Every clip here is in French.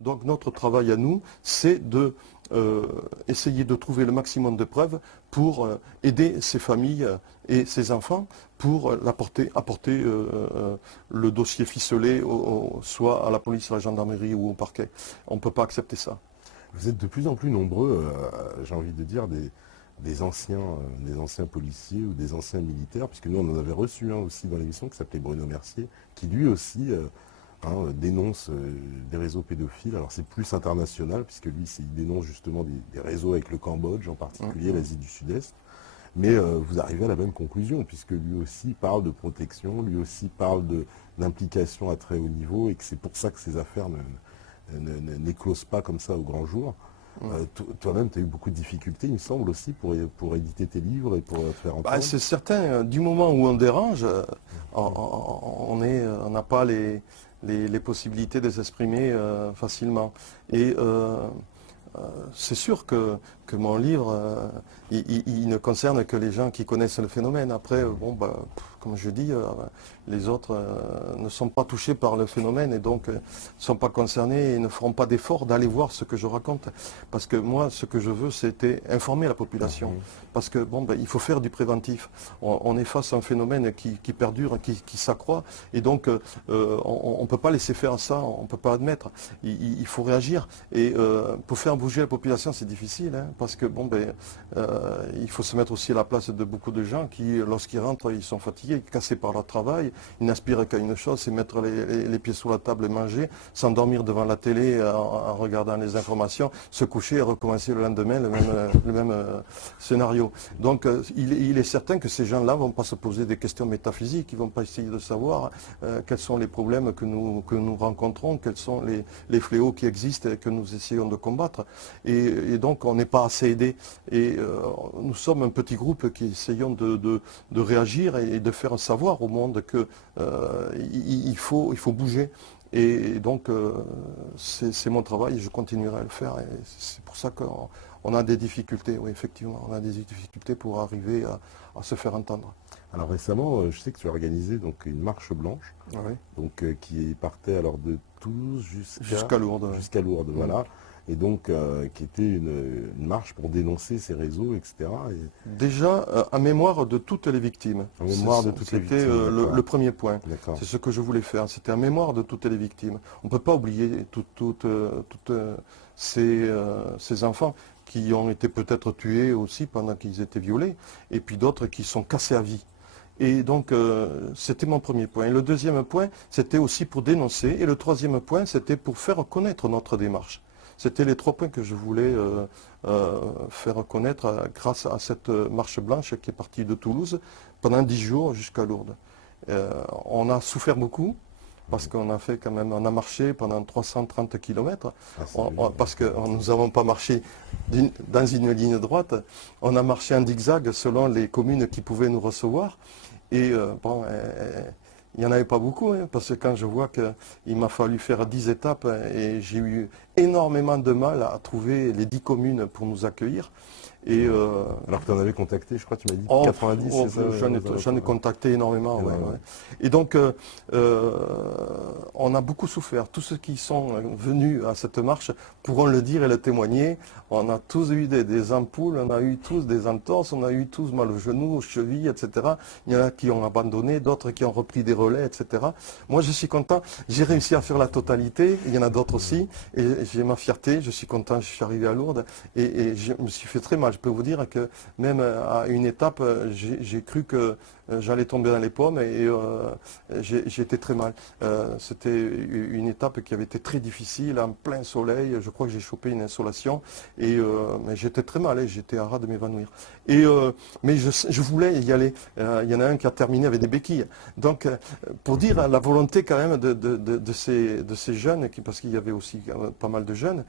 Donc notre travail à nous, c'est de essayer de trouver le maximum de preuves pour aider ces familles et ces enfants pour apporter le dossier ficelé soit à la police, à la gendarmerie ou au parquet. On ne peut pas accepter ça. Vous êtes de plus en plus nombreux, j'ai envie de dire, des anciens policiers ou des anciens militaires, puisque nous on en avait reçu un aussi dans l'émission qui s'appelait Bruno Mercier, qui lui aussi dénonce des réseaux pédophiles. Alors c'est plus international, puisque lui il dénonce justement des réseaux avec le Cambodge, en particulier l'Asie du Sud-Est. Mais vous arrivez à la même conclusion, puisque lui aussi parle de protection, lui aussi parle d'implication à très haut niveau, et que c'est pour ça que ces affaires n'éclosent pas comme ça au grand jour. Toi-même, tu as eu beaucoup de difficultés, il me semble aussi, pour éditer tes livres et pour te faire entendre. C'est certain, du moment où on dérange, on n'a pas les possibilités de s'exprimer facilement. Et c'est sûr que mon livre, il ne concerne que les gens qui connaissent le phénomène. Après, comme je dis, les autres ne sont pas touchés par le phénomène et donc ne sont pas concernés et ne feront pas d'effort d'aller voir ce que je raconte. Parce que moi, ce que je veux, c'était informer la population. Parce que il faut faire du préventif. On est face à un phénomène qui perdure, qui s'accroît. Et donc, on ne peut pas laisser faire ça, on ne peut pas admettre. Il faut réagir. Et pour faire bouger la population, c'est difficile. Hein, parce que il faut se mettre aussi à la place de beaucoup de gens qui, lorsqu'ils rentrent, ils sont fatigués, cassés par leur travail. Ils n'aspirent qu'à une chose, c'est mettre les pieds sous la table et manger, s'endormir devant la télé en regardant les informations, se coucher et recommencer le lendemain le même scénario. Donc il est certain que ces gens-là ne vont pas se poser des questions métaphysiques, ils ne vont pas essayer de savoir quels sont les problèmes que nous rencontrons, quels sont les fléaux qui existent et que nous essayons de combattre. Et donc on n'est pas assez aidé. Et nous sommes un petit groupe qui essayons de réagir et de faire savoir au monde qu'il faut bouger. Et donc c'est mon travail et je continuerai à le faire. Et c'est pour ça qu'on a des difficultés, oui effectivement, on a des difficultés pour arriver à se faire entendre. Alors récemment, je sais que tu as organisé donc une marche blanche, donc qui partait alors de Toulouse jusqu'à Lourdes. Jusqu'à Lourdes, voilà. Et donc qui était une marche pour dénoncer ces réseaux, etc. Déjà, en mémoire de toutes les victimes. En mémoire de toutes les victimes. C'était le premier point. D'accord. C'est ce que je voulais faire. C'était en mémoire de toutes les victimes. On ne peut pas oublier toutes ces enfants qui ont été peut-être tués aussi pendant qu'ils étaient violés, et puis d'autres qui sont cassés à vie. Et donc, c'était mon premier point. Et le deuxième point, c'était aussi pour dénoncer. Et le troisième point, c'était pour faire connaître notre démarche. C'était les trois points que je voulais faire connaître grâce à cette marche blanche qui est partie de Toulouse pendant 10 jours jusqu'à Lourdes. On a souffert beaucoup parce qu'on a fait quand même, on a marché pendant 330 km, parce que nous n'avons pas marché dans une ligne droite, on a marché en zigzag selon les communes qui pouvaient nous recevoir. Et il n'y en avait pas beaucoup, hein, parce que quand je vois qu'il m'a fallu faire 10 étapes et j'ai eu énormément de mal à trouver les 10 communes pour nous accueillir. Et alors que tu en avais contacté, je crois que tu m'as dit 90, c'est ça? J'en ai contacté énormément. Ouais. Et donc, on a beaucoup souffert. Tous ceux qui sont venus à cette marche pourront le dire et le témoigner. On a tous eu des ampoules, on a eu tous des entorses, on a eu tous mal aux genoux, aux chevilles, etc. Il y en a qui ont abandonné, d'autres qui ont repris des relais, etc. Moi, je suis content. J'ai réussi à faire la totalité. Il y en a d'autres aussi. Et j'ai ma fierté. Je suis content. Je suis arrivé à Lourdes. Et je me suis fait très mal. Je peux vous dire que même à une étape, j'ai cru que j'allais tomber dans les pommes et j'ai été très mal. C'était une étape qui avait été très difficile, en plein soleil. Je crois que j'ai chopé une insolation et mais j'étais très mal, j'étais à ras de m'évanouir. Mais je voulais y aller. Il y en a un qui a terminé avec des béquilles. Donc, pour dire la volonté quand même de ces jeunes, parce qu'il y avait aussi pas mal de jeunes,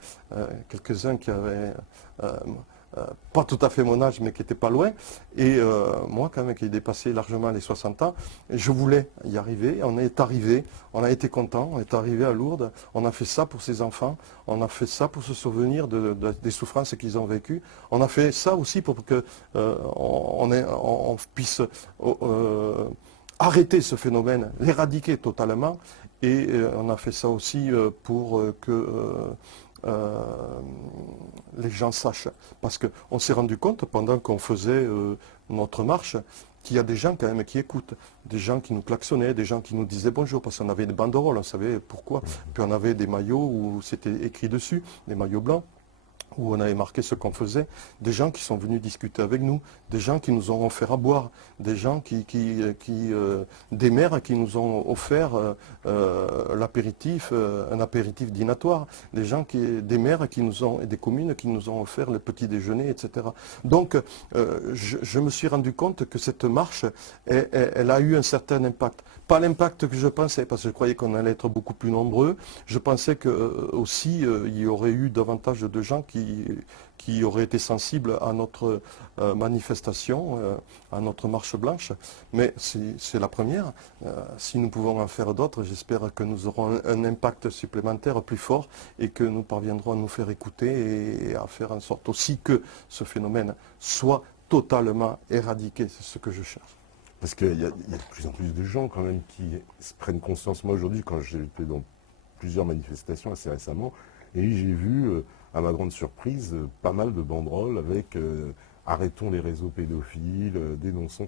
quelques-uns qui avaient pas tout à fait mon âge, mais qui n'était pas loin. Et moi, quand même, qui ai dépassé largement les 60 ans, je voulais y arriver. On est arrivé, on a été content, on est arrivé à Lourdes. On a fait ça pour ces enfants, on a fait ça pour se souvenir des souffrances qu'ils ont vécues. On a fait ça aussi pour que on puisse arrêter ce phénomène, l'éradiquer totalement. et on a fait ça aussi pour que les gens sachent. Parce qu'on s'est rendu compte pendant qu'on faisait notre marche qu'il y a des gens quand même qui écoutent, des gens qui nous klaxonnaient, des gens qui nous disaient bonjour, parce qu'on avait des banderoles, on savait pourquoi. Puis on avait des maillots où c'était écrit dessus, des maillots blancs, où on avait marqué ce qu'on faisait, des gens qui sont venus discuter avec nous, des gens qui nous ont offert à boire, des gens des maires qui nous ont offert l'apéritif, un apéritif dînatoire, des maires et des communes qui nous ont offert le petit déjeuner, etc. Donc, je me suis rendu compte que cette marche, elle a eu un certain impact. Pas l'impact que je pensais, parce que je croyais qu'on allait être beaucoup plus nombreux. Je pensais que aussi il y aurait eu davantage de gens qui auraient été sensibles à notre manifestation, à notre marche blanche. Mais c'est la première. Si nous pouvons en faire d'autres, j'espère que nous aurons un impact supplémentaire plus fort et que nous parviendrons à nous faire écouter et à faire en sorte aussi que ce phénomène soit totalement éradiqué. C'est ce que je cherche. Parce qu'il y a de plus en plus de gens quand même qui se prennent conscience. Moi aujourd'hui, quand j'ai été dans plusieurs manifestations assez récemment, et j'ai vu, à ma grande surprise, pas mal de banderoles avec arrêtons les réseaux pédophiles, dénonçons.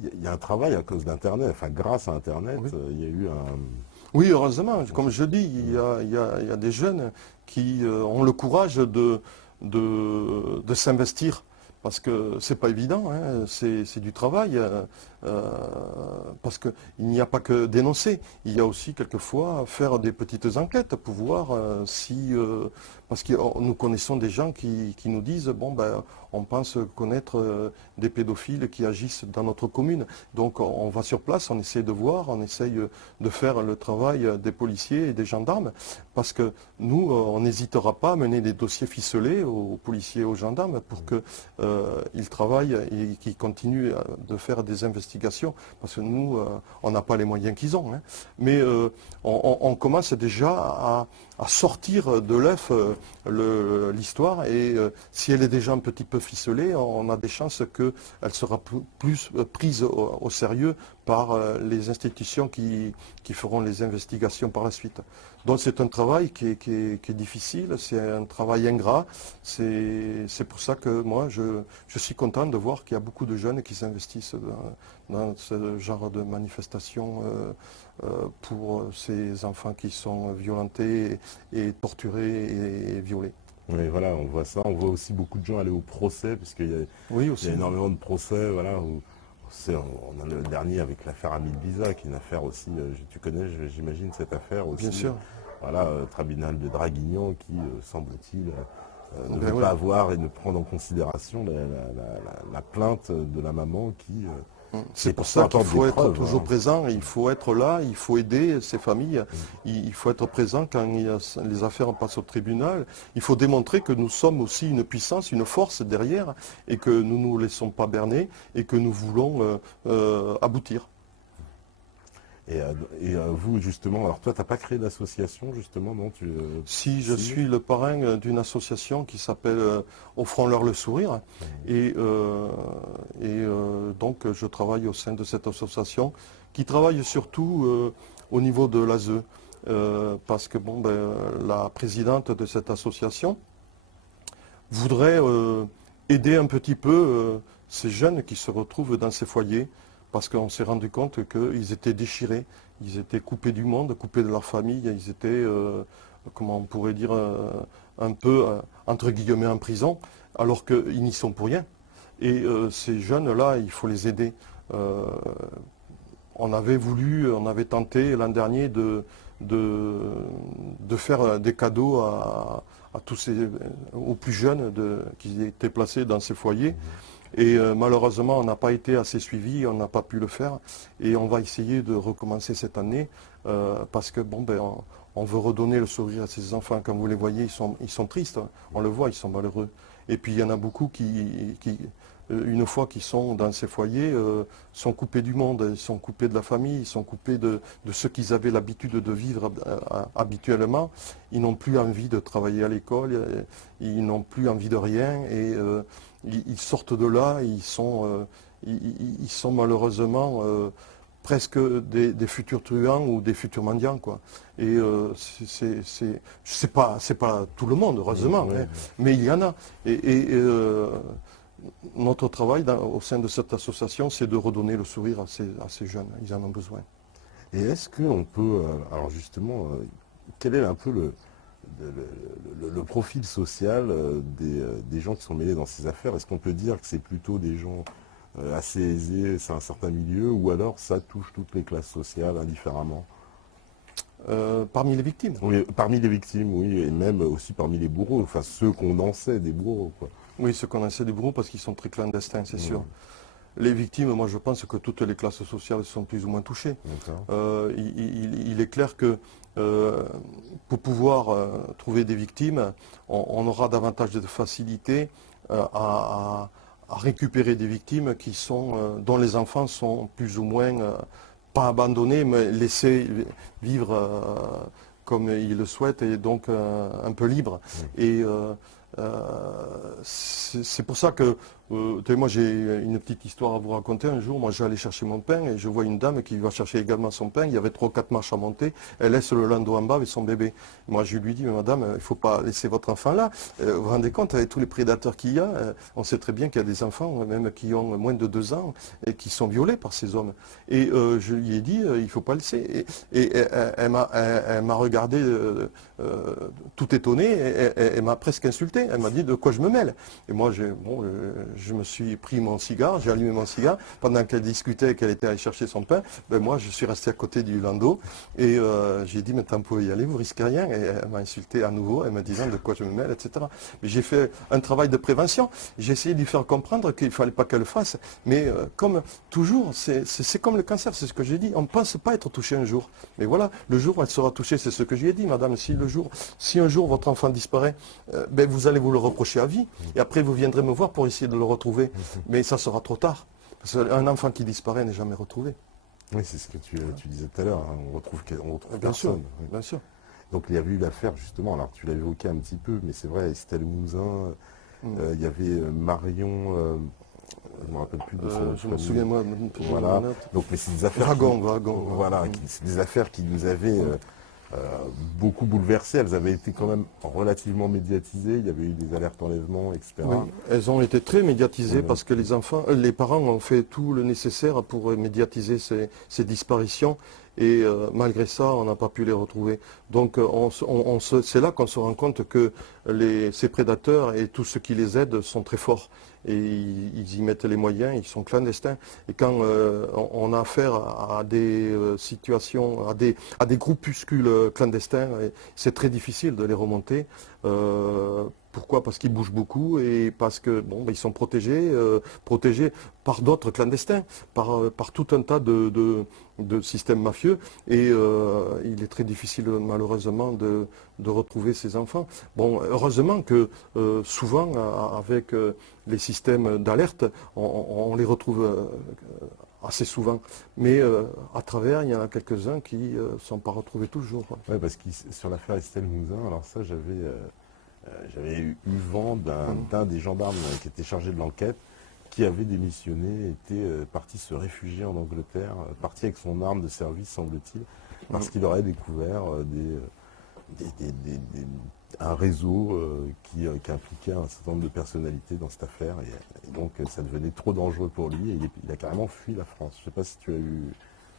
Il y a un travail à cause d'Internet, enfin grâce à Internet, Oui. il y a eu un... Oui, heureusement, comme je dis, il y a des jeunes qui ont le courage de s'investir. Parce que c'est pas évident, hein, c'est du travail, parce qu'il n'y a pas que dénoncer, il y a aussi quelquefois faire des petites enquêtes pour voir parce que nous connaissons des gens qui nous disent, bon ben, on pense connaître des pédophiles qui agissent dans notre commune. Donc on va sur place, on essaie de voir, on essaye de faire le travail des policiers et des gendarmes, parce que nous, on n'hésitera pas à mener des dossiers ficelés aux policiers et aux gendarmes pour qu'ils travaillent et qu'ils continuent de faire des investigations, parce que nous, on n'a pas les moyens qu'ils ont. Hein. Mais on commence déjà à sortir de l'œuf l'histoire, et si elle est déjà un petit peu ficelée, on a des chances qu'elle sera plus prise au sérieux par les institutions qui feront les investigations par la suite. Donc c'est un travail qui est difficile, c'est un travail ingrat. C'est pour ça que moi je suis content de voir qu'il y a beaucoup de jeunes qui s'investissent dans ce genre de manifestations pour ces enfants qui sont violentés et torturés et violés. Oui, voilà, on voit ça. On voit aussi beaucoup de gens aller au procès, puisqu'il y a, Oui, il y aussi. a énormément de procès, voilà, où on a le dernier avec l'affaire Amil Biza, qui est une affaire aussi, tu connais, j'imagine, cette affaire aussi. Bien sûr. Voilà, tribunal de Draguignan qui, semble-t-il, ne Ben veut oui. pas avoir et ne prendre en considération la plainte de la maman qui... C'est et pour pourtant ça qu'il apporte faut des être preuves, toujours hein. présent, il faut être là, il faut aider ces familles, il faut être présent quand les affaires passent au tribunal. Il faut démontrer que nous sommes aussi une puissance, une force derrière, et que nous ne nous laissons pas berner, et que nous voulons aboutir. Vous, justement, alors toi, tu n'as pas créé d'association, justement, non Si je suis le parrain d'une association qui s'appelle Offrons-leur le sourire, et donc je travaille au sein de cette association qui travaille surtout au niveau de l'ASE, parce que bon, ben, la présidente de cette association voudrait aider un petit peu ces jeunes qui se retrouvent dans ces foyers, parce qu'on s'est rendu compte qu'ils étaient déchirés, ils étaient coupés du monde, coupés de leur famille, ils étaient, comment on pourrait dire, un peu, entre guillemets, en prison, alors qu'ils n'y sont pour rien. Et ces jeunes-là, il faut les aider. On avait tenté l'an dernier de faire des cadeaux à aux plus jeunes qui étaient placés dans ces foyers. Et malheureusement, on n'a pas été assez suivi, on n'a pas pu le faire. Et on va essayer de recommencer cette année parce que bon, ben, on veut redonner le sourire à ces enfants. Comme vous les voyez, ils sont tristes, hein. On le voit, ils sont malheureux. Et puis il y en a beaucoup une fois qu'ils sont dans ces foyers, sont coupés du monde, ils sont coupés de la famille, ils sont coupés de ce qu'ils avaient l'habitude de vivre habituellement. Ils n'ont plus envie de travailler à l'école, ils n'ont plus envie de rien, et ils sortent de là, ils sont malheureusement presque des futurs truands ou des futurs mendiants, quoi. Et c'est pas tout le monde, heureusement, Oui, hein, mais il y en a. Notre travail au sein de cette association, c'est de redonner le sourire à ces jeunes. Ils en ont besoin. et est-ce qu'on peut, alors justement, quel est un peu le profil social des gens qui sont mêlés dans ces affaires? Est-ce qu'on peut dire que c'est plutôt des gens assez aisés, c'est un certain milieu, ou alors ça touche toutes les classes sociales indifféremment? Parmi les victimes. Oui, parmi les victimes, oui, et même aussi parmi les bourreaux, enfin ceux qu'on en sait des bourreaux, quoi. Oui, ceux qu'on essaie des bourreaux parce qu'ils sont très clandestins, c'est sûr. Mmh, Les victimes, moi je pense que toutes les classes sociales sont plus ou moins touchées. d'accord. Il est clair que pour pouvoir trouver des victimes, on aura davantage de facilité à récupérer des victimes dont les enfants sont plus ou moins pas abandonnés, mais laissés vivre comme ils le souhaitent et donc un peu libres. Et c'est pour ça que, moi j'ai une petite histoire à vous raconter. Un jour, moi j'allais chercher mon pain et je vois une dame qui va chercher également son pain. Il y avait 3 ou 4 marches à monter. Elle laisse le landau en bas avec son bébé. Moi je lui dis, mais madame, il ne faut pas laisser votre enfant là. Vous vous rendez compte, avec tous les prédateurs qu'il y a, on sait très bien qu'il y a des enfants, même qui ont moins de 2 ans, et qui sont violés par ces hommes. Et je lui ai dit, il ne faut pas le laisser. Elle m'a regardé tout étonné, elle m'a presque insulté. Elle m'a dit de quoi je me mêle. Et moi, je me suis pris mon cigare, j'ai allumé mon cigare. Pendant qu'elle discutait, qu'elle était allée chercher son pain, ben moi, je suis resté à côté du landau. Et j'ai dit, maintenant, vous pouvez y aller, vous risquez rien. Et elle m'a insulté à nouveau, en me disant de quoi je me mêle, etc. Mais j'ai fait un travail de prévention. J'ai essayé de lui faire comprendre qu'il ne fallait pas qu'elle le fasse. Mais comme toujours, c'est comme le cancer, c'est ce que j'ai dit. On ne pense pas être touché un jour. Mais voilà, le jour où elle sera touchée, c'est ce que je lui ai dit, madame. Si un jour votre enfant disparaît, ben vous allez vous le reprocher à vie. Et après, vous viendrez me voir pour essayer de le retrouver. Mais ça sera trop tard. Parce qu'un enfant qui disparaît n'est jamais retrouvé. Oui, c'est ce que tu disais tout à l'heure, hein, on retrouve Bien sûr, personne. Oui. bien sûr. Donc il y avait eu l'affaire justement, alors tu l'as évoqué un petit peu, mais c'est vrai, Estelle Mouzin, il y avait Marion, je ne me rappelle plus de son nom. Je me souviens, moi, Voilà, donc mais c'est des affaires Wagon. voilà, c'est des affaires qui nous avaient beaucoup bouleversés, elles avaient été quand même relativement médiatisées, il y avait eu des alertes enlèvement, etc. Oui, elles ont été très médiatisées Oui. parce que les parents ont fait tout le nécessaire pour médiatiser ces disparitions et malgré ça, on n'a pas pu les retrouver. Donc c'est là qu'on se rend compte que ces prédateurs et tous ceux qui les aident sont très forts et ils y mettent les moyens, ils sont clandestins. Et quand on a affaire à des situations, à des groupuscules clandestins, c'est très difficile de les remonter. Pourquoi? Parce qu'ils bougent beaucoup et parce que ils sont protégés par d'autres clandestins, par tout un tas de systèmes mafieux. Et il est très difficile malheureusement de retrouver ces enfants. Bon, heureusement que souvent avec les systèmes d'alerte, on les retrouve assez souvent. Mais à travers, il y en a quelques-uns qui ne sont pas retrouvés toujours. Ouais, parce que sur l'affaire Estelle Mouzin, alors ça j'avais eu vent d'un des gendarmes qui était chargé de l'enquête, qui avait démissionné, était parti se réfugier en Angleterre, parti avec son arme de service, semble-t-il, parce qu'il aurait découvert un réseau qui impliquait un certain nombre de personnalités dans cette affaire, et donc ça devenait trop dangereux pour lui, et il a carrément fui la France. Je ne sais pas si tu as eu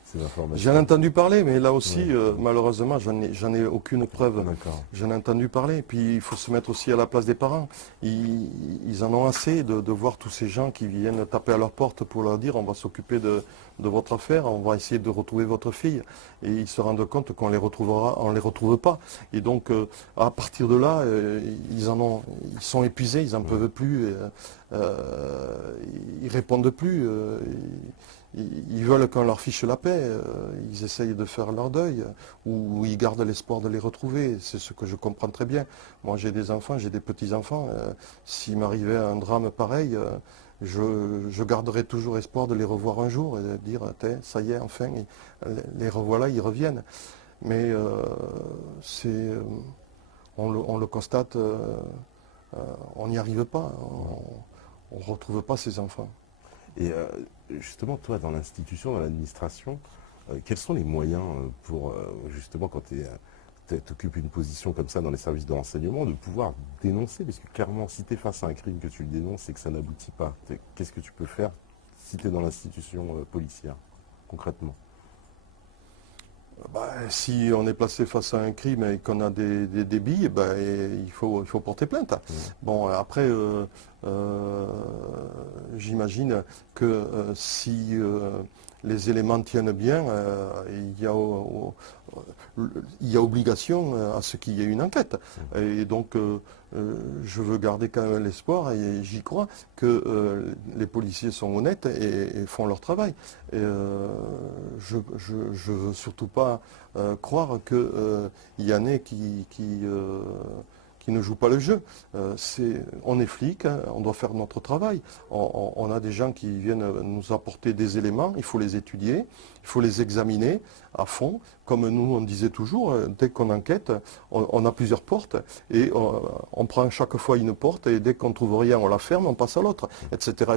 ces informations. J'en ai entendu parler, mais là aussi, Ouais. malheureusement, j'en ai aucune preuve. D'accord. J'en ai entendu parler. Puis il faut se mettre aussi à la place des parents. Ils en ont assez de voir tous ces gens qui viennent taper à leur porte pour leur dire on va s'occuper de votre affaire, on va essayer de retrouver votre fille. Et ils se rendent compte qu'on les retrouvera, on les retrouve pas. Et donc à partir de là, ils sont épuisés, ils n'en peuvent plus, ils répondent plus. Ils veulent qu'on leur fiche la paix, ils essayent de faire leur deuil, ou ils gardent l'espoir de les retrouver. C'est ce que je comprends très bien. Moi j'ai des enfants, j'ai des petits-enfants. S'il m'arrivait un drame pareil, je garderai toujours espoir de les revoir un jour et de dire, ça y est, enfin, les revoilà, ils reviennent. Mais on le constate, on n'y arrive pas, on ne retrouve pas ces enfants. Et justement, toi, dans l'institution, dans l'administration, quels sont les moyens pour, justement, quand tu occupes une position comme ça dans les services de renseignement, de pouvoir dénoncer? Parce que clairement, si tu es face à un crime que tu le dénonces et que ça n'aboutit pas, qu'est-ce que tu peux faire si tu es dans l'institution policière, concrètement? Bah, si on est placé face à un crime et qu'on a des billes, bah, il faut porter plainte. Bon, après, j'imagine que si les éléments tiennent bien, il y a obligation à ce qu'il y ait une enquête. Et donc, je veux garder quand même l'espoir, et j'y crois, que les policiers sont honnêtes et font leur travail. Et, je ne veux surtout pas croire qu'il y en ait qui ne jouent pas le jeu. On est flic, hein, on doit faire notre travail. On a des gens qui viennent nous apporter des éléments, il faut les étudier, il faut les examiner à fond. Comme nous, on disait toujours, dès qu'on enquête, on a plusieurs portes et on prend chaque fois une porte et dès qu'on ne trouve rien, on la ferme, on passe à l'autre, etc.,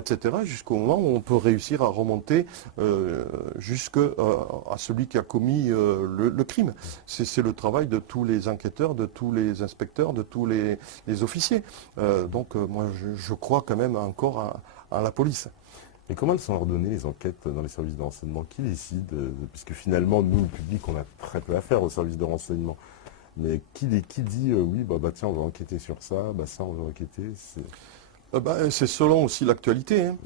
jusqu'au moment où on peut réussir à remonter jusqu'à celui qui a commis le crime. C'est le travail de tous les enquêteurs, de tous les inspecteurs, de tous les officiers. Donc moi, je crois quand même encore à la police. Et comment elles sont ordonnées, les enquêtes dans les services de renseignement? Qui décide? Puisque finalement, nous, le public, on a très peu à faire aux services de renseignement. Mais qui dit oui, bah tiens, on va enquêter sur ça, bah ça, on va enquêter? C'est selon aussi l'actualité. Hein.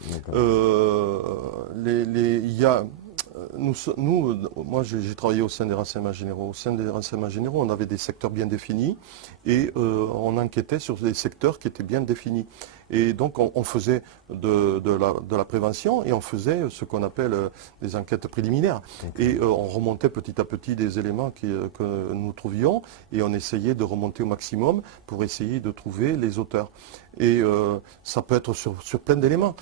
Il y a, moi j'ai travaillé au sein des renseignements généraux. Au sein des renseignements généraux, on avait des secteurs bien définis et on enquêtait sur des secteurs qui étaient bien définis. Et donc on faisait de la prévention et on faisait ce qu'on appelle des enquêtes préliminaires. Et on remontait petit à petit des éléments que nous trouvions et on essayait de remonter au maximum pour essayer de trouver les auteurs. Et ça peut être sur plein d'éléments.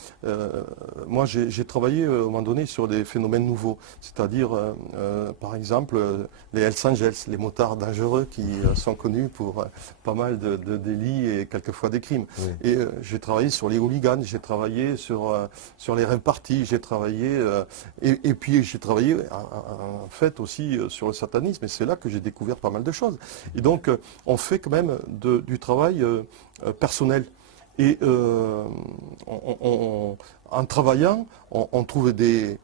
Moi, j'ai travaillé à un moment donné sur des phénomènes nouveaux, c'est-à-dire, par exemple, les Hells Angels, les motards dangereux qui sont connus pour pas mal de délits et quelquefois des crimes. Oui. Et j'ai travaillé sur les hooligans, j'ai travaillé sur les rêves parties, j'ai travaillé, et puis j'ai travaillé en fait aussi sur le satanisme, et c'est là que j'ai découvert pas mal de choses. Et donc, on fait quand même du travail personnel. Et en travaillant, on trouve des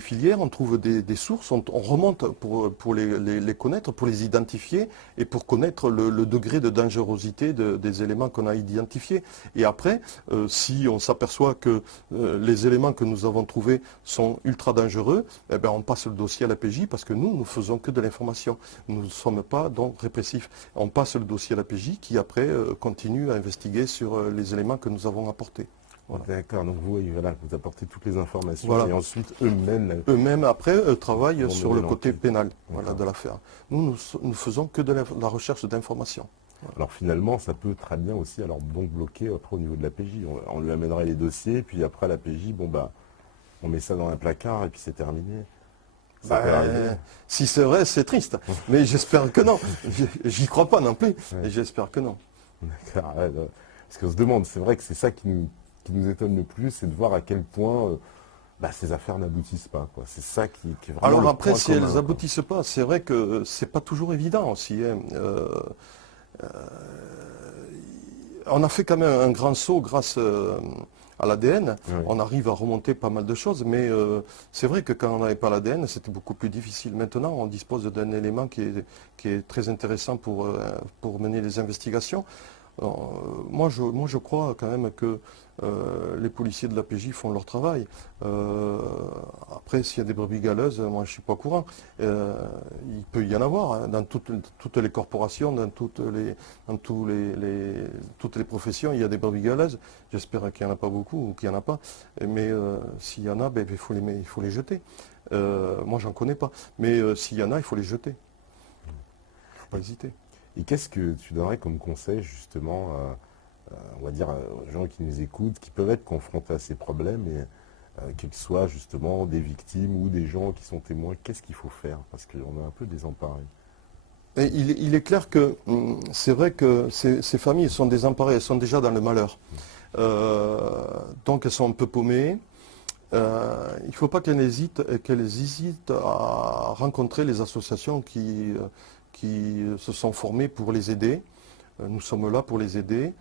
filières, on trouve des sources, on remonte pour les connaître, pour les identifier et pour connaître le degré de dangerosité des éléments qu'on a identifiés. Et après, si on s'aperçoit que les éléments que nous avons trouvés sont ultra dangereux, eh bien, on passe le dossier à la PJ parce que nous faisons que de l'information. Nous ne sommes pas donc répressifs. On passe le dossier à la PJ qui après continue à investiguer sur les éléments que nous avons apportés. Voilà. D'accord, donc vous apportez toutes les informations voilà. Et ensuite eux-mêmes après travaillent sur le côté pénal de l'affaire. Nous faisons que de la recherche d'informations. Voilà. Alors finalement, ça peut très bien aussi donc bloquer après au niveau de la PJ. On lui amènerait les dossiers, puis après la PJ, on met ça dans un placard et puis c'est terminé. Si c'est vrai, c'est triste. Mais j'espère que non. J'y crois pas non plus. Et j'espère que non. D'accord. Parce qu'on se demande, c'est vrai que c'est ça qui nous étonne le plus, c'est de voir à quel point ces affaires n'aboutissent pas. C'est ça qui est vraiment. Alors après, si elles n'aboutissent pas, c'est vrai que c'est pas toujours évident aussi. Hein. On a fait quand même un grand saut grâce à l'ADN. Oui. On arrive à remonter pas mal de choses, mais c'est vrai que quand on n'avait pas l'ADN, c'était beaucoup plus difficile. Maintenant, on dispose d'un élément qui est très intéressant pour mener les investigations. Moi, je crois quand même que les policiers de la PJ font leur travail. Après, s'il y a des brebis galeuses, moi je ne suis pas au courant. Il peut y en avoir hein, dans toutes les corporations, dans toutes les professions, il y a des brebis galeuses. J'espère qu'il n'y en a pas beaucoup ou qu'il n'y en a pas. Mais s'il y en a, il faut les jeter. Moi, j'en connais pas. Mais s'il y en a, il faut les jeter. Il ne faut pas hésiter. Et qu'est-ce que tu donnerais comme conseil justement, on va dire, aux gens qui nous écoutent, qui peuvent être confrontés à ces problèmes, et qu'ils soient justement des victimes ou des gens qui sont témoins, qu'est-ce qu'il faut faire? Parce qu'on est un peu désemparés. Et il est clair que c'est vrai que ces familles sont désemparées, elles sont déjà dans le malheur. Donc elles sont un peu paumées. il ne faut pas qu'elles hésitent à rencontrer les associations qui se sont formées pour les aider. Nous sommes là pour les aider,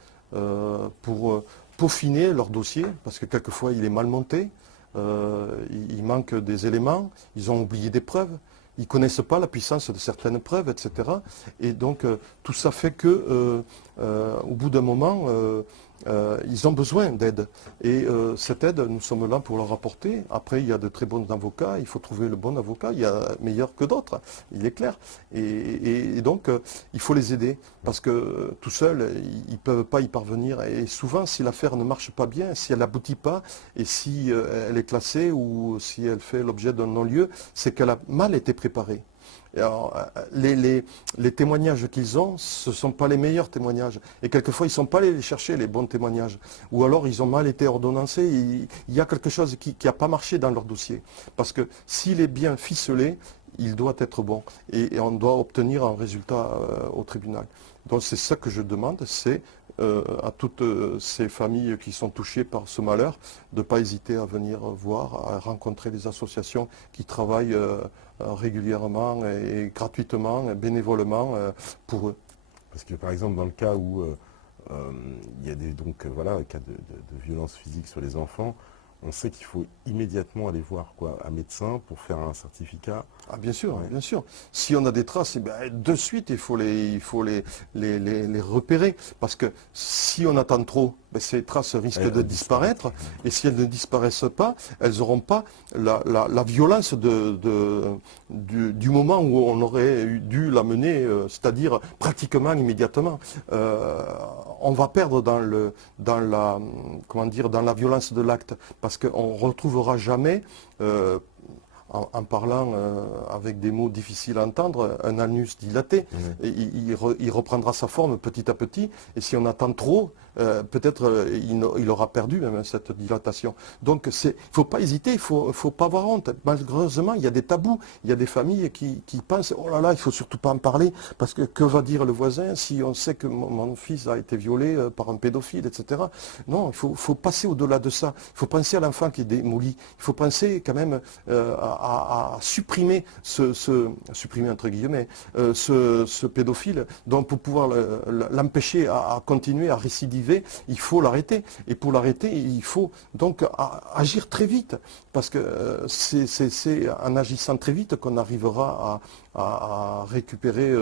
pour peaufiner leur dossier, parce que quelquefois il est mal monté, il manque des éléments, ils ont oublié des preuves, ils ne connaissent pas la puissance de certaines preuves, etc. Et donc tout ça fait que, au bout d'un moment, ils ont besoin d'aide. Et cette aide, nous sommes là pour leur apporter. Après, il y a de très bons avocats, il faut trouver le bon avocat, il y a meilleur que d'autres, il est clair. Et donc, il faut les aider, parce que tout seuls, ils ne peuvent pas y parvenir. Et souvent, si l'affaire ne marche pas bien, si elle n'aboutit pas, et si elle est classée ou si elle fait l'objet d'un non-lieu, c'est qu'elle a mal été préparée. Et alors, les témoignages qu'ils ont, ce ne sont pas les meilleurs témoignages. Et quelquefois, ils ne sont pas allés les chercher, les bons témoignages. Ou alors, ils ont mal été ordonnancés. Il y a quelque chose qui n'a pas marché dans leur dossier. Parce que s'il est bien ficelé, il doit être bon. Et on doit obtenir un résultat au tribunal. Donc c'est ça que je demande, c'est à toutes ces familles qui sont touchées par ce malheur, de ne pas hésiter à venir voir, à rencontrer des associations qui travaillent régulièrement et gratuitement, et bénévolement pour eux. Parce que par exemple, dans le cas où il y a un cas de violence physique sur les enfants, on sait qu'il faut immédiatement aller voir un médecin pour faire un certificat. Ah, bien sûr, Ouais. bien sûr. Si on a des traces, eh ben, de suite, il faut les repérer. Parce que si on attend trop, ben, ces traces risquent de disparaître. Et si elles ne disparaissent pas, elles n'auront pas la violence du moment où on aurait dû la mener, c'est-à-dire pratiquement immédiatement. On va perdre dans la violence de l'acte. Parce qu'on ne retrouvera jamais... en parlant avec des mots difficiles à entendre, un anus dilaté. Et il reprendra sa forme petit à petit. Et si on attend trop, peut-être il aura perdu même cette dilatation. Donc il ne faut pas hésiter, il ne faut pas avoir honte. Malheureusement, il y a des tabous. Il y a des familles qui pensent, oh là là, il ne faut surtout pas en parler, parce que va dire le voisin si on sait que mon fils a été violé par un pédophile, etc. Non, il faut passer au-delà de ça. Il faut penser à l'enfant qui est démoli. Il faut penser quand même à supprimer supprimer entre guillemets, ce pédophile. Donc pour pouvoir l'empêcher à continuer à récidiver, il faut l'arrêter. Et pour l'arrêter, il faut donc agir très vite. Parce que c'est en agissant très vite qu'on arrivera à récupérer,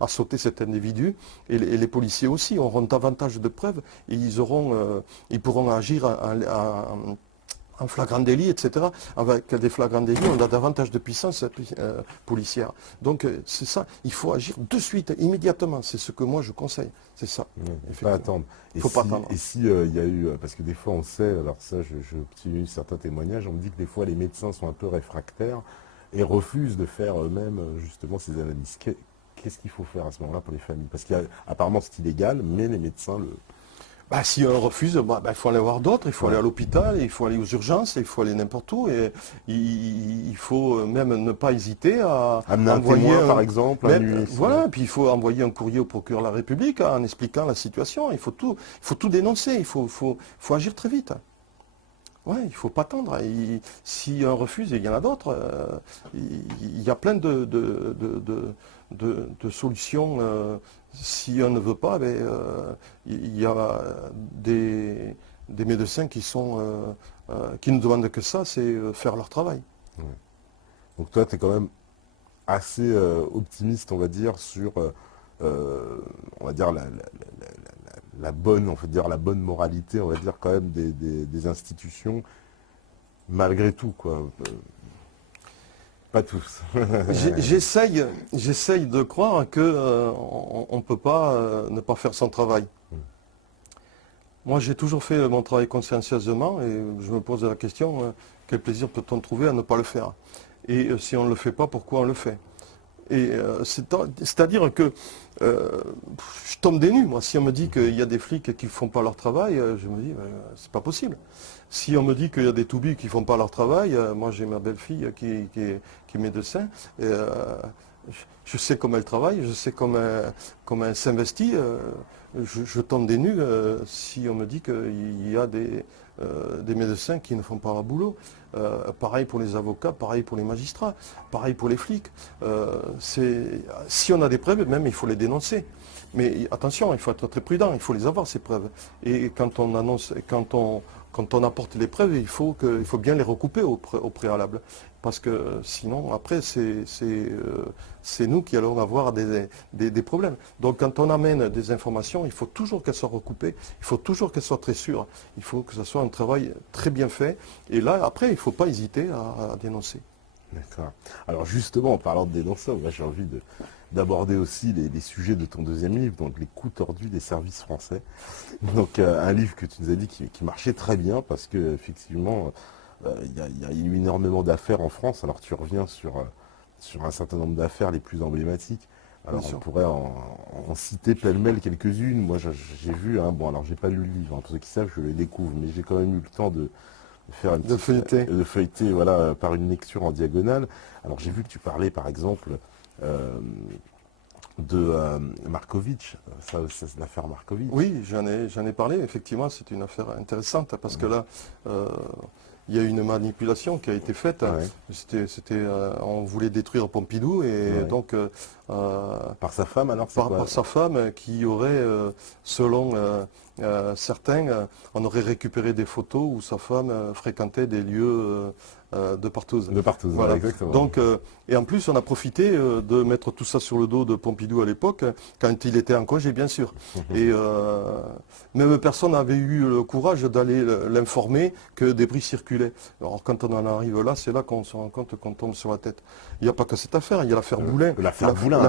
à sauter cet individu. Et les policiers aussi auront davantage de preuves et ils pourront agir en flagrant délit, etc. Avec des flagrants délits, on a davantage de puissance policière. Donc c'est ça, il faut agir de suite, immédiatement. C'est ce que moi je conseille. C'est ça. Il ne faut pas attendre. Il faut pas attendre. Et si il y a eu, parce que des fois on sait, alors ça j'ai obtenu certains témoignages, on me dit que des fois les médecins sont un peu réfractaires et refusent de faire eux-mêmes justement ces analyses. Qu'est-ce qu'il faut faire à ce moment-là pour les familles? Parce qu'apparemment c'est illégal, mais les médecins le... Bah, si on refuse, il faut aller voir d'autres, il faut aller à l'hôpital, il faut aller aux urgences, il faut aller n'importe où. Et il faut même ne pas hésiter à Amener un envoyer témoin, par exemple, voilà, puis il faut envoyer un courrier au procureur de la République en expliquant la situation. Il faut tout dénoncer, il faut agir très vite. Ouais, il ne faut pas attendre. Si on refuse, il y en a d'autres. Il y a plein de solutions. Si on ne veut pas, il y a des médecins qui ne demandent que ça, c'est faire leur travail. Ouais. Donc toi, tu es quand même assez optimiste, on va dire, sur on va dire la bonne, la bonne moralité, on va dire quand même des institutions, malgré tout, quoi. Pas tous. J'essaye de croire qu'on ne peut pas ne pas faire son travail. Moi, j'ai toujours fait mon travail consciencieusement et je me pose la question, quel plaisir peut-on trouver à ne pas le faire? Et si on ne le fait pas, pourquoi on le fait? Et c'est-à-dire que je tombe des nues, moi. Si on me dit qu'il y a des flics qui ne font pas leur travail, je me dis, c'est pas possible. Si on me dit qu'il y a des toubis qui ne font pas leur travail, moi j'ai ma belle-fille qui est médecin, je sais comment elle travaille, je sais comment elle s'investit. Je tombe des nues si on me dit qu'il y a des médecins qui ne font pas leur boulot. Pareil pour les avocats, pareil pour les magistrats, pareil pour les flics. Si on a des preuves, même il faut les dénoncer. Mais attention, il faut être très prudent, il faut les avoir ces preuves. Et quand on annonce, quand on apporte les preuves, il faut bien les recouper au préalable. Parce que sinon, après, c'est nous qui allons avoir des problèmes. Donc quand on amène des informations, il faut toujours qu'elles soient recoupées, il faut toujours qu'elles soient très sûres. Il faut que ce soit un travail très bien fait. Et là, après, il ne faut pas hésiter à dénoncer. D'accord. Alors justement, en parlant de dénonceurs, moi j'ai envie d'aborder aussi les sujets de ton deuxième livre, donc les coups tordus des services français. Donc un livre que tu nous as dit qui marchait très bien parce que effectivement il y a eu énormément d'affaires en France. Alors tu reviens sur un certain nombre d'affaires les plus emblématiques. Alors on pourrait en citer pêle-mêle quelques-unes. Moi j'ai vu, bon alors j'ai pas lu le livre, pour ceux qui savent je le découvre, mais j'ai quand même eu le temps de faire de feuilleter voilà, par une lecture en diagonale. Alors j'ai vu que tu parlais par exemple de Markovitch, ça c'est l'affaire Markovitch. Oui, j'en ai parlé, effectivement c'est une affaire intéressante parce que là il y a une manipulation qui a été faite. Ouais. On voulait détruire Pompidou et donc par sa femme alors par sa femme qui aurait, selon certains, on aurait récupéré des photos où sa femme fréquentait des lieux de partouze. De partouze, voilà. Exactement. Donc, et en plus, on a profité de mettre tout ça sur le dos de Pompidou à l'époque, quand il était en congé, bien sûr. Et même personne n'avait eu le courage d'aller l'informer que des bris circulaient. Alors quand on en arrive là, c'est là qu'on se rend compte qu'on tombe sur la tête. Il n'y a pas que cette affaire, il y a l'affaire Boulin. L'affaire Boulin,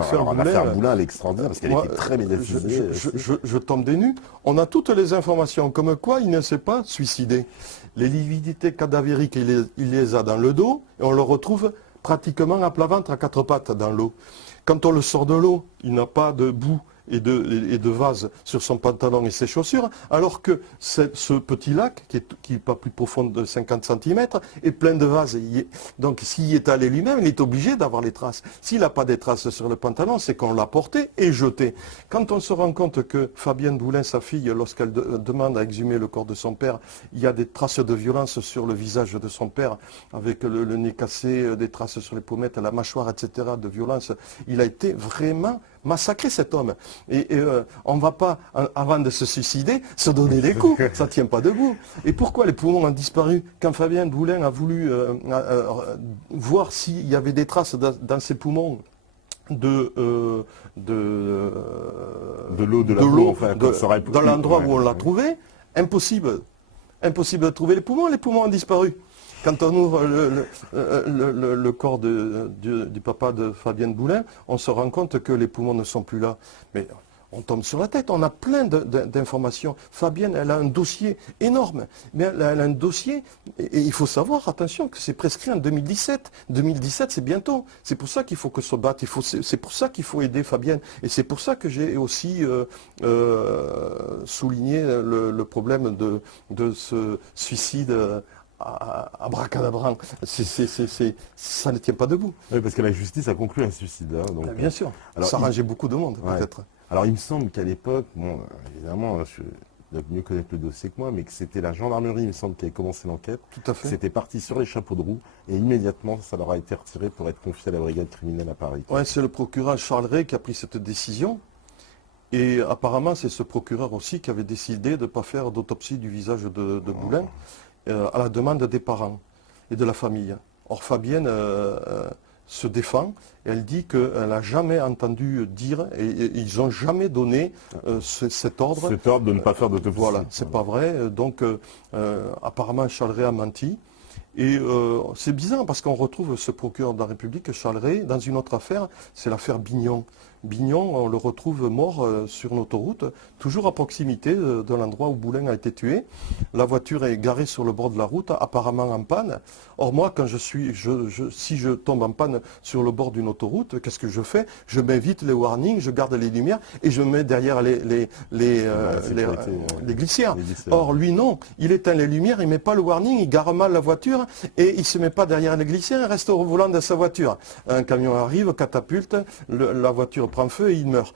elle est extraordinaire parce qu'elle était très médiatisée. Je tombe des nues. On a toutes les informations, comme quoi il ne s'est pas suicidé. Les lividités cadavériques, il les a dans le dos et on le retrouve pratiquement à plat ventre, à quatre pattes dans l'eau. Quand on le sort de l'eau, il n'a pas de boue et de vase sur son pantalon et ses chaussures, alors que ce petit lac, qui est pas plus profond de 50 cm, est plein de vases. Donc s'il y est allé lui-même, il est obligé d'avoir les traces. S'il n'a pas des traces sur le pantalon, c'est qu'on l'a porté et jeté. Quand on se rend compte que Fabienne Boulin, sa fille, lorsqu'elle demande à exhumer le corps de son père, il y a des traces de violence sur le visage de son père, avec le nez cassé, des traces sur les pommettes, la mâchoire, etc., de violence, il a été vraiment massacré cet homme. Et on ne va pas, avant de se suicider, se donner des coups. Ça ne tient pas debout. Et pourquoi les poumons ont disparu? Quand Fabien Boulin a voulu voir s'il y avait des traces dans ses poumons de l'eau, de la boue, enfin, dans l'endroit où on l'a trouvé, impossible. Impossible de trouver les poumons ont disparu. Quand on ouvre le corps du papa de Fabienne Boulin, on se rend compte que les poumons ne sont plus là. Mais on tombe sur la tête, on a plein d'informations. Fabienne, elle a un dossier énorme. Mais elle a un dossier, et il faut savoir, attention, que c'est prescrit en 2017. 2017, c'est bientôt. C'est pour ça qu'il faut que se battre. C'est pour ça qu'il faut aider Fabienne. Et c'est pour ça que j'ai aussi souligné le problème de ce suicide à bracadabrant. Ça ne tient pas debout. Oui, parce que la justice a conclu un suicide. Hein, donc, bien sûr. Alors, ça arrangeait beaucoup de monde, peut-être. Alors, il me semble qu'à l'époque, bon, évidemment, je dois mieux connaître le dossier que moi, mais que c'était la gendarmerie, il me semble, qui avait commencé l'enquête. Tout à fait. C'était parti sur les chapeaux de roue, et immédiatement, ça leur a été retiré pour être confié à la brigade criminelle à Paris. Oui, c'est le procureur Charles Ray qui a pris cette décision. Et apparemment, c'est ce procureur aussi qui avait décidé de ne pas faire d'autopsie du visage de Boulin. À la demande des parents et de la famille. Or, Fabienne se défend, et elle dit qu'elle n'a jamais entendu dire, et ils n'ont jamais donné cet ordre. Cet ordre de ne pas faire d'autopsie. Voilà, c'est pas vrai. Donc, apparemment, Charles Ray a menti. Et c'est bizarre parce qu'on retrouve ce procureur de la République, Charles Ray, dans une autre affaire, c'est l'affaire Bignon. Bignon, on le retrouve mort sur une autoroute, toujours à proximité de l'endroit où Boulin a été tué. La voiture est garée sur le bord de la route, apparemment en panne. Or moi, quand si je tombe en panne sur le bord d'une autoroute, qu'est-ce que je fais? Je mets vite les warnings, je garde les lumières et je mets derrière les glissières. Or lui non, il éteint les lumières, il met pas le warning, il gare mal la voiture et il se met pas derrière les glissières, il reste au volant de sa voiture. Un camion arrive, catapulte, la voiture prend feu et il meurt.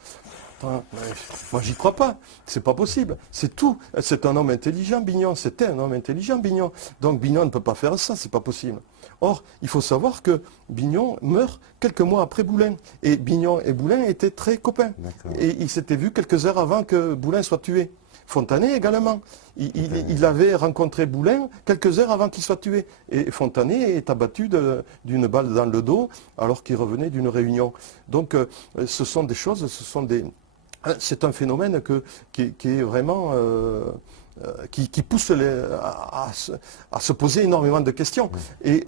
Moi, j'y crois pas. C'est pas possible. C'est tout. C'est un homme intelligent, Bignon. C'était un homme intelligent, Bignon. Donc, Bignon ne peut pas faire ça. C'est pas possible. Or, il faut savoir que Bignon meurt quelques mois après Boulin. Et Bignon et Boulin étaient très copains. Et ils s'étaient vus quelques heures avant que Boulin soit tué. Fontanet également. Il avait rencontré Boulin quelques heures avant qu'il soit tué. Et Fontanet est abattu d'une balle dans le dos alors qu'il revenait d'une réunion. Donc, ce sont des choses, c'est un phénomène qui est vraiment qui pousse à se poser énormément de questions. Et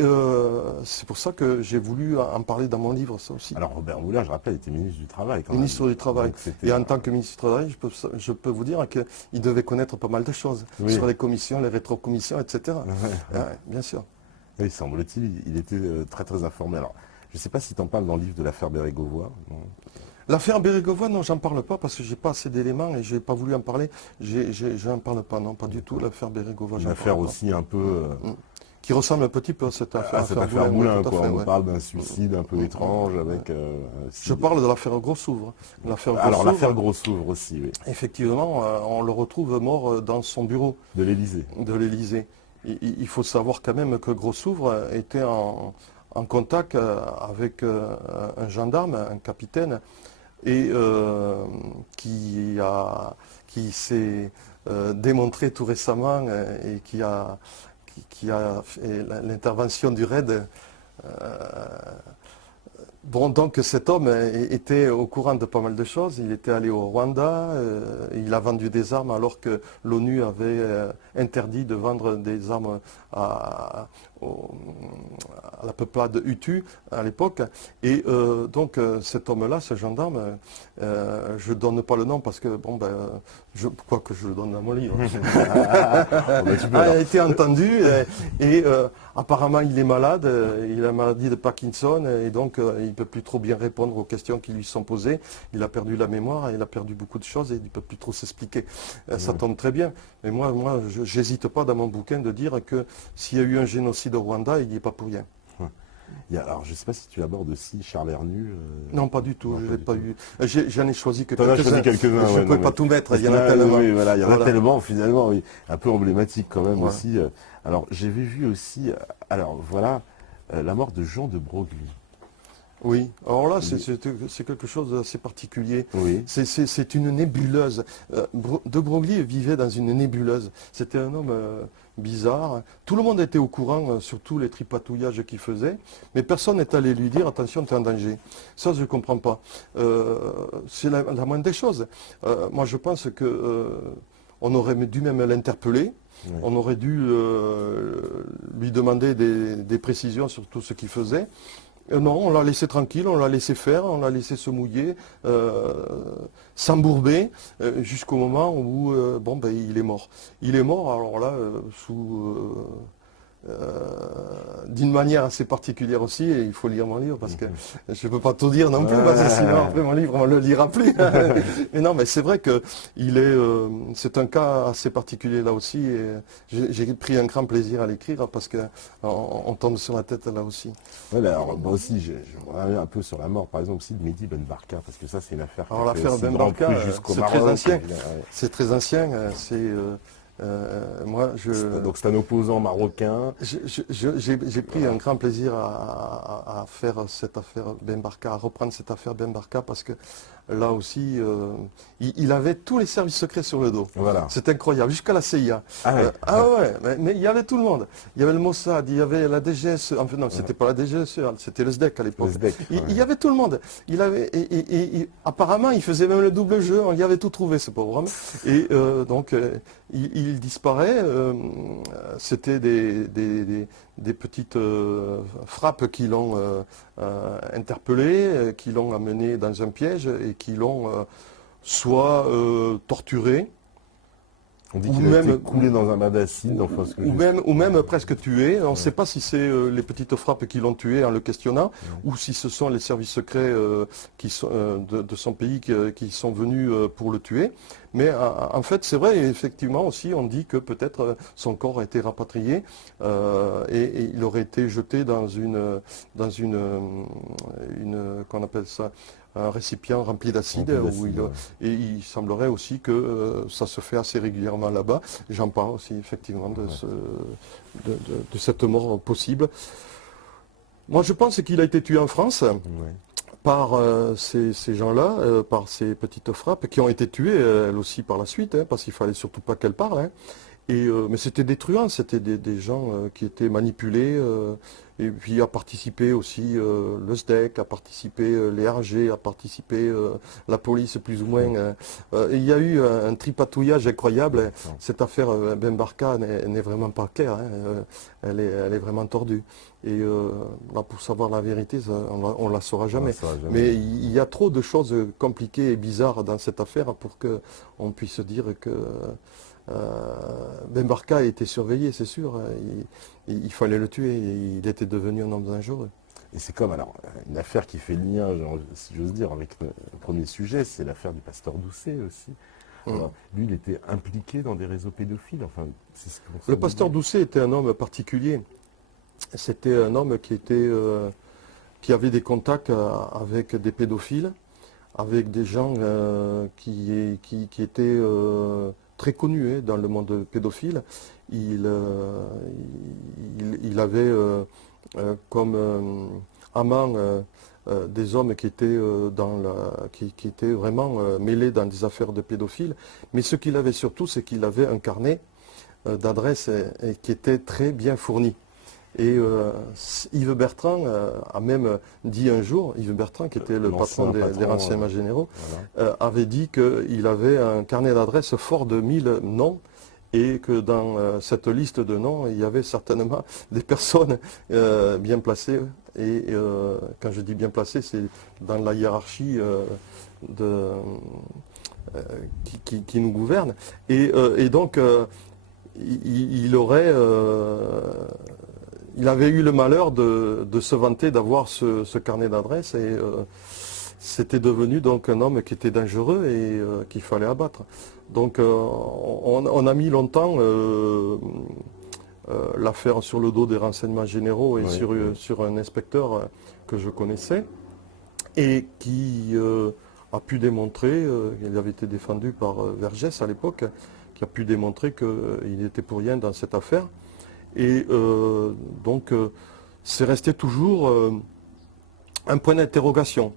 c'est pour ça que j'ai voulu en parler dans mon livre, ça aussi. Alors Robert Boulin, je rappelle, était ministre du Travail. Ministre du Travail. Et en tant que ministre du Travail, je peux vous dire qu'il devait connaître pas mal de choses sur les commissions, les rétrocommissions, etc. Bien sûr. Oui, semble-t-il, il était très très informé. Alors, je ne sais pas si tu en parles dans le livre de l'affaire Bérégovoy. L'affaire Bérégovoy, non, j'en parle pas parce que j'ai pas assez d'éléments et j'ai pas voulu en parler. J'en parle pas, non, pas du tout. L'affaire Bérégovoy. Une affaire aussi un peu qui ressemble un petit peu à cette affaire. Cette affaire Boulin, quoi. On parle d'un suicide un peu étrange avec. Je parle de l'affaire Grossouvre. Alors l'affaire Grossouvre aussi, oui. Effectivement, on le retrouve mort dans son bureau. De l'Élysée. De l'Élysée. Il faut savoir quand même que Grossouvre était en contact avec un gendarme, un capitaine, et qui s'est démontré tout récemment et qui a fait l'intervention du RAID. Bon, donc cet homme était au courant de pas mal de choses. Il était allé au Rwanda, il a vendu des armes alors que l'ONU avait interdit de vendre des armes à la peuplade Hutu à l'époque. Et donc cet homme-là, ce gendarme, je ne donne pas le nom parce que, bon, quoi que je le donne dans mon livre, a été entendu et apparemment il est malade, il a la maladie de Parkinson et donc il ne peut plus trop bien répondre aux questions qui lui sont posées. Il a perdu la mémoire, il a perdu beaucoup de choses et il ne peut plus trop s'expliquer. Ça tombe très bien. Mais moi je n'hésite pas dans mon bouquin de dire que s'il y a eu un génocide au Rwanda, il n'y est pas pour rien. Alors, je ne sais pas si tu abordes aussi Charles Hernu. Non, pas du tout, je ne l'ai pas eu. J'en ai choisi que quelques-uns. Je ne peux pas tout mettre, il y en a tellement. Oui, voilà, il y en a tellement, finalement, oui, un peu emblématique quand même aussi. Alors, j'avais vu aussi, la mort de Jean de Broglie. Oui, alors là, c'est quelque chose d'assez particulier. Oui. C'est une nébuleuse. De Broglie vivait dans une nébuleuse. C'était un homme bizarre. Tout le monde était au courant sur tous les tripatouillages qu'il faisait, mais personne n'est allé lui dire « attention, tu es en danger ». Ça, je ne comprends pas. C'est la moindre des choses. Moi, je pense qu'on aurait dû même l'interpeller. Oui. On aurait dû lui demander des précisions sur tout ce qu'il faisait. Non, on l'a laissé tranquille, on l'a laissé faire, on l'a laissé se mouiller, s'embourber, jusqu'au moment où, il est mort. Il est mort, alors là, d'une manière assez particulière aussi, et il faut lire mon livre parce que je ne peux pas tout dire non plus, parce que sinon après mon livre on ne le lira plus. Mais non, mais c'est vrai que c'est un cas assez particulier là aussi, et j'ai pris un grand plaisir à l'écrire parce qu'on tombe sur la tête là aussi. Ouais, alors moi aussi, je reviens un peu sur la mort par exemple aussi de Mehdi Ben Barka, parce que ça c'est une affaire qui l'affaire Ben Barka, c'est très ancien. C'est très ancien, Donc c'est un opposant marocain. J'ai pris un grand plaisir à faire cette affaire Ben Barka, à reprendre cette affaire Ben Barka parce que là aussi, il avait tous les services secrets sur le dos. Voilà. C'est incroyable, jusqu'à la CIA. Mais il y avait tout le monde. Il y avait le Mossad, il y avait la DGSE. Enfin non, c'était pas la DGSE, c'était le SDEC à l'époque. Il y avait tout le monde. Apparemment, il faisait même le double jeu. On y avait tout trouvé, ce pauvre homme. Et donc, il disparaît. C'était des des petites frappes qui l'ont interpellé, qui l'ont amené dans un piège et qui l'ont soit torturé, On dit ou qu'il a été même, coulé dans un bain d'acide, enfin ce que ou même presque tué. On ne sait pas si c'est les petites frappes qui l'ont tué en le questionnant, ou si ce sont les services secrets de son pays qui sont venus pour le tuer. Mais en fait, c'est vrai, et effectivement aussi, on dit que peut-être son corps a été rapatrié et il aurait été jeté dans qu'on appelle ça, un récipient rempli d'acide, et il semblerait aussi que ça se fait assez régulièrement là-bas. J'en parle aussi effectivement de cette mort possible. Moi je pense qu'il a été tué en France par ces gens-là, par ces petites frappes, qui ont été tuées elles aussi par la suite, hein, parce qu'il fallait surtout pas qu'elles parlent. Hein. Mais c'était des truands, c'était des gens qui étaient manipulés, et puis a participé aussi le SDEC, a participé les RG, a participé la police plus ou moins. Et il y a eu un tripatouillage incroyable. Cette affaire Ben Barka n'est vraiment pas claire, hein. Elle est vraiment tordue. Et là, pour savoir la vérité, on ne la saura jamais. Mais il y a trop de choses compliquées et bizarres dans cette affaire pour qu'on puisse dire que Ben Barka a été surveillé, c'est sûr. Il fallait le tuer. Il était devenu un homme dangereux. Et c'est comme, alors, une affaire qui fait le lien, si j'ose dire, avec le premier sujet, c'est l'affaire du pasteur Doucet aussi. Alors, lui, il était impliqué dans des réseaux pédophiles. Enfin, c'est ce qu'on Le pasteur Doucet était un homme particulier. C'était un homme qui avait des contacts avec des pédophiles, avec des gens qui étaient très connus, hein, dans le monde pédophile. Il avait comme amant des hommes qui étaient, qui étaient vraiment mêlés dans des affaires de pédophiles. Mais ce qu'il avait surtout, c'est qu'il avait un carnet d'adresses qui était très bien fourni. Et Yves Bertrand a même dit un jour, Yves Bertrand, qui était le patron des renseignements généraux, avait dit qu'il avait un carnet d'adresses fort de 1000 noms et que dans cette liste de noms, il y avait certainement des personnes bien placées. Et quand je dis bien placées, c'est dans la hiérarchie qui nous gouverne. Et donc, il avait eu le malheur de se vanter d'avoir ce carnet d'adresses et c'était devenu donc un homme qui était dangereux et qu'il fallait abattre. Donc on a mis longtemps l'affaire sur le dos des renseignements généraux et sur un inspecteur que je connaissais et qui a pu démontrer, il avait été défendu par Vergès à l'époque, qui a pu démontrer qu'il n'était pour rien dans cette affaire. Et donc, c'est resté toujours un point d'interrogation.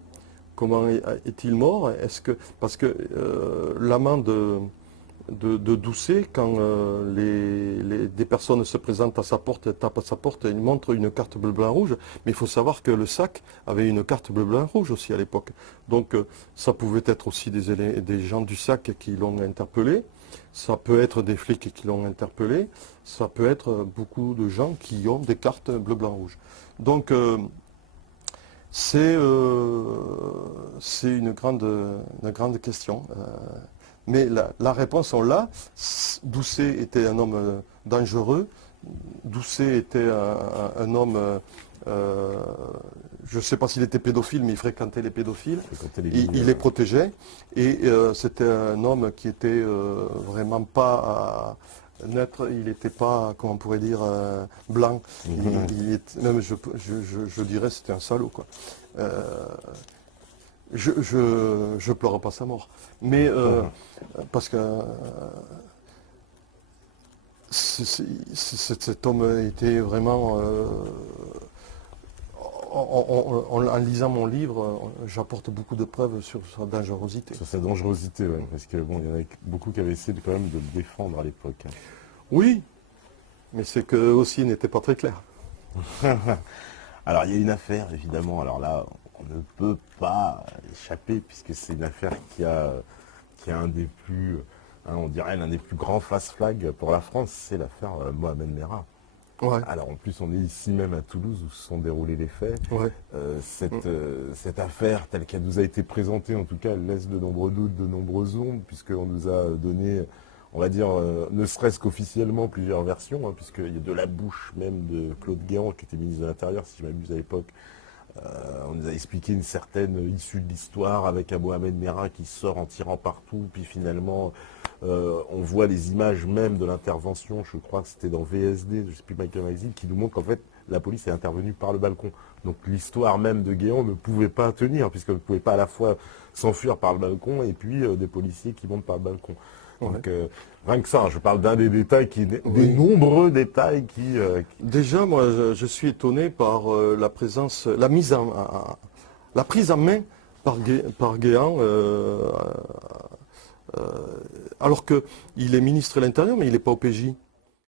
Comment est-il mort? Parce que l'amant de Doucet, quand des personnes se présentent à sa porte, tapent à sa porte, il montre une carte bleu-blanc-rouge. Mais il faut savoir que le SAC avait une carte bleu-blanc-rouge aussi à l'époque. Donc, ça pouvait être aussi des gens du SAC qui l'ont interpellé. Ça peut être des flics qui l'ont interpellé, ça peut être beaucoup de gens qui ont des cartes bleu-blanc-rouge. Donc c'est une grande question. Mais la réponse, on l'a. Doucet était un homme dangereux. Doucet était un homme, je ne sais pas s'il était pédophile, mais il fréquentait les pédophiles. Il les protégeait. Et c'était un homme qui était vraiment pas neutre. Il n'était pas, comment on pourrait dire, blanc. Même je dirais c'était un salaud, quoi. Je pleure pas sa mort. Mais parce que cet homme était vraiment... en lisant mon livre, j'apporte beaucoup de preuves sur sa dangerosité. Sur sa dangerosité, oui. Parce que bon, il y en a beaucoup qui avaient essayé quand même de le défendre à l'époque. Oui, mais c'est qu'eux aussi n'étaient pas très clairs. Alors il y a une affaire, évidemment, alors là, on ne peut pas échapper, puisque c'est une affaire qui a un des plus, on dirait l'un des plus grands face-flags pour la France, c'est l'affaire Mohamed Merah. Ouais, Alors en plus, on est ici même à Toulouse où se sont déroulés les faits. ouais. Cette affaire, telle qu'elle nous a été présentée, en tout cas, elle laisse de nombreux doutes, de nombreuses ombres, puisqu'on nous a donné, on va dire, ne serait-ce qu'officiellement, plusieurs versions, hein, puisqu'il y a de la bouche même de Claude Guéant, qui était ministre de l'Intérieur, si je m'abuse à l'époque. On nous a expliqué une certaine issue de l'histoire avec un Mohamed Merah qui sort en tirant partout, puis finalement on voit les images même de l'intervention, je crois que c'était dans VSD, je ne sais plus, Michael Magazine, qui nous montre qu'en fait la police est intervenue par le balcon. Donc l'histoire même de Guéant ne pouvait pas tenir, puisqu'on ne pouvait pas à la fois s'enfuir par le balcon et puis des policiers qui montent par le balcon. Donc rien que ça, je parle d'un des détails, des nombreux détails Déjà, moi, je suis étonné par la présence, la prise en main par Guéant, alors qu'il est ministre de l'Intérieur, mais il n'est pas au PJ.